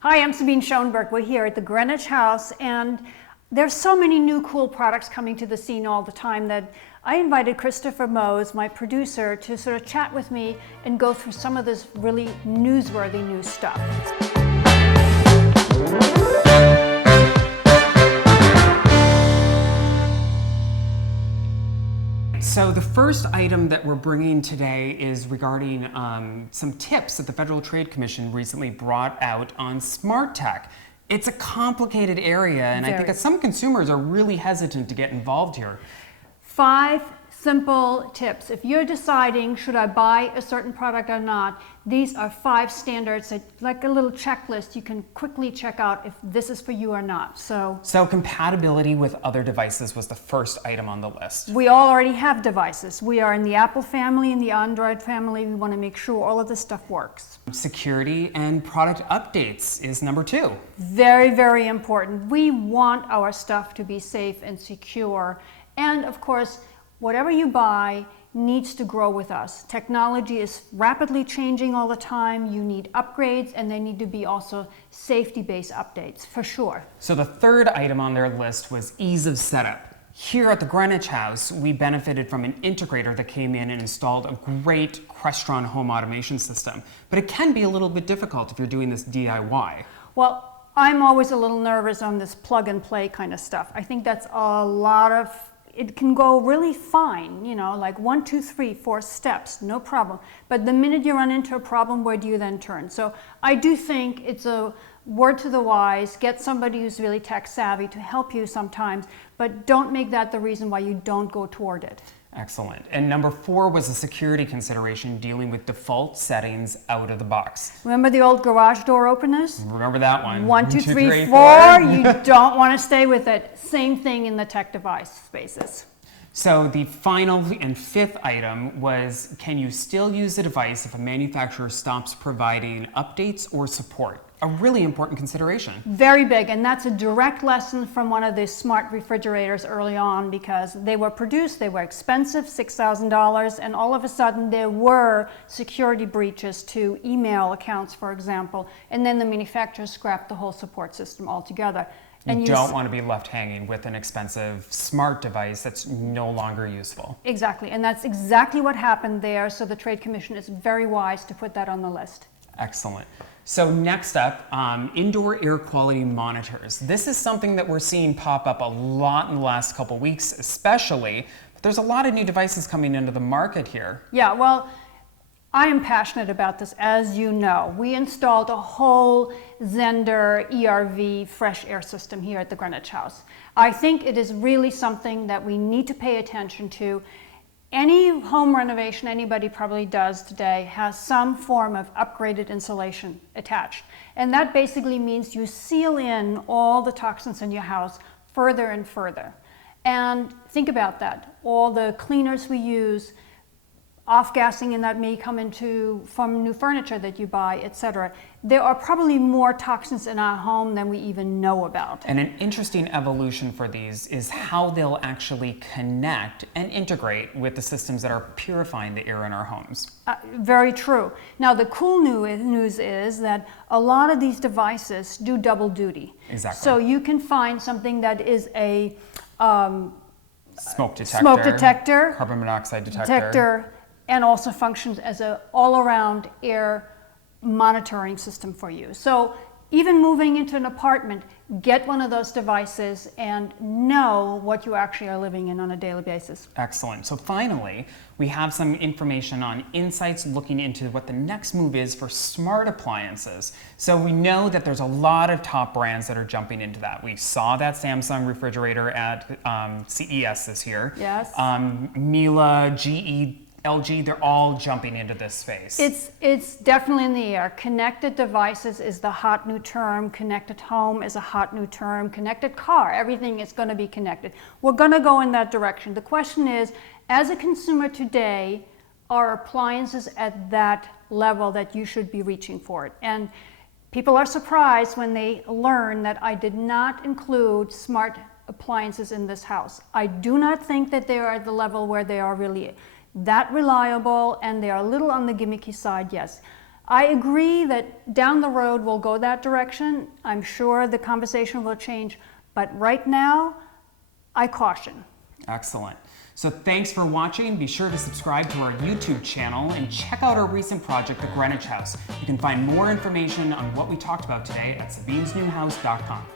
Hi, I'm Sabine Schoenberg. We're here at the Greenwich House, and there's so many new cool products coming to the scene all the time that I invited Christopher Mose, my producer, to sort of chat with me and go through some of this really newsworthy new stuff. So the first item that we're bringing today is regarding some tips that the Federal Trade Commission recently brought out on smart tech. It's a complicated area, and I think that some consumers are really hesitant to get involved here. 5 simple tips. If you're deciding, should I buy a certain product or not, these are 5 standards that, like a little checklist, you can quickly check out if this is for you or not. So compatibility with other devices was the first item on the list. We all already have devices. We are in the Apple family, in the Android family. We want to make sure all of this stuff works. Security and product updates is number 2. Very, very important. We want our stuff to be safe and secure. And of course, whatever you buy needs to grow with us. Technology is rapidly changing all the time. You need upgrades, and they need to be also safety-based updates, for sure. So the third item on their list was ease of setup. Here at the Greenwich House, we benefited from an integrator that came in and installed a great Crestron home automation system. But it can be a little bit difficult if you're doing this DIY. Well, I'm always a little nervous on this plug-and-play kind of stuff. I think that's a lot of it can go really fine, you know, like 1, 2, 3, 4 steps, no problem. But the minute you run into a problem, where do you then turn? So I do think it's a word to the wise, get somebody who's really tech savvy to help you sometimes, but don't make that the reason why you don't go toward it. Excellent. And number 4 was a security consideration dealing with default settings out of the box. Remember the old garage door openers? Remember that one. 1, 2, 3, 4. You don't want to stay with it. Same thing in the tech device spaces. So the final and 5th item was, can you still use the device if a manufacturer stops providing updates or support? A really important consideration. Very big, and that's a direct lesson from one of the smart refrigerators early on, because they were produced, they were expensive, $6,000, and all of a sudden there were security breaches to email accounts, for example, and then the manufacturer scrapped the whole support system altogether. And you don't want to be left hanging with an expensive smart device that's no longer useful. Exactly, and that's exactly what happened there, so the Trade Commission is very wise to put that on the list. Excellent. So next up, indoor air quality monitors. This is something that we're seeing pop up a lot in the last couple weeks, especially. But there's a lot of new devices coming into the market here. Yeah, well, I am passionate about this, as you know. We installed a whole Zender ERV fresh air system here at the Greenwich House. I think it is really something that we need to pay attention to. Any home renovation anybody probably does today has some form of upgraded insulation attached. And that basically means you seal in all the toxins in your house further and further. And think about that. All the cleaners we use, off-gassing, and that may come from new furniture that you buy, etc. There are probably more toxins in our home than we even know about. And an interesting evolution for these is how they'll actually connect and integrate with the systems that are purifying the air in our homes. Very true. Now the cool news is that a lot of these devices do double duty. Exactly. So you can find something that is a smoke detector, carbon monoxide detector, and also functions as an all-around air monitoring system for you. So even moving into an apartment, get one of those devices and know what you actually are living in on a daily basis. Excellent. So finally, we have some information on insights looking into what the next move is for smart appliances. So we know that there's a lot of top brands that are jumping into that. We saw that Samsung refrigerator at CES this year. Yes. Miele, GE, LG, they're all jumping into this space. It's definitely in the air. Connected devices is the hot new term. Connected home is a hot new term. Connected car, everything is going to be connected. We're going to go in that direction. The question is, as a consumer today, are appliances at that level that you should be reaching for it? And people are surprised when they learn that I did not include smart appliances in this house. I do not think that they are at the level where they are really that reliable, and they are a little on the gimmicky side, yes. I agree that down the road we'll go that direction. I'm sure the conversation will change, but right now, I caution. Excellent. So thanks for watching. Be sure to subscribe to our YouTube channel and check out our recent project, The Greenwich House. You can find more information on what we talked about today at sabinesnewhouse.com.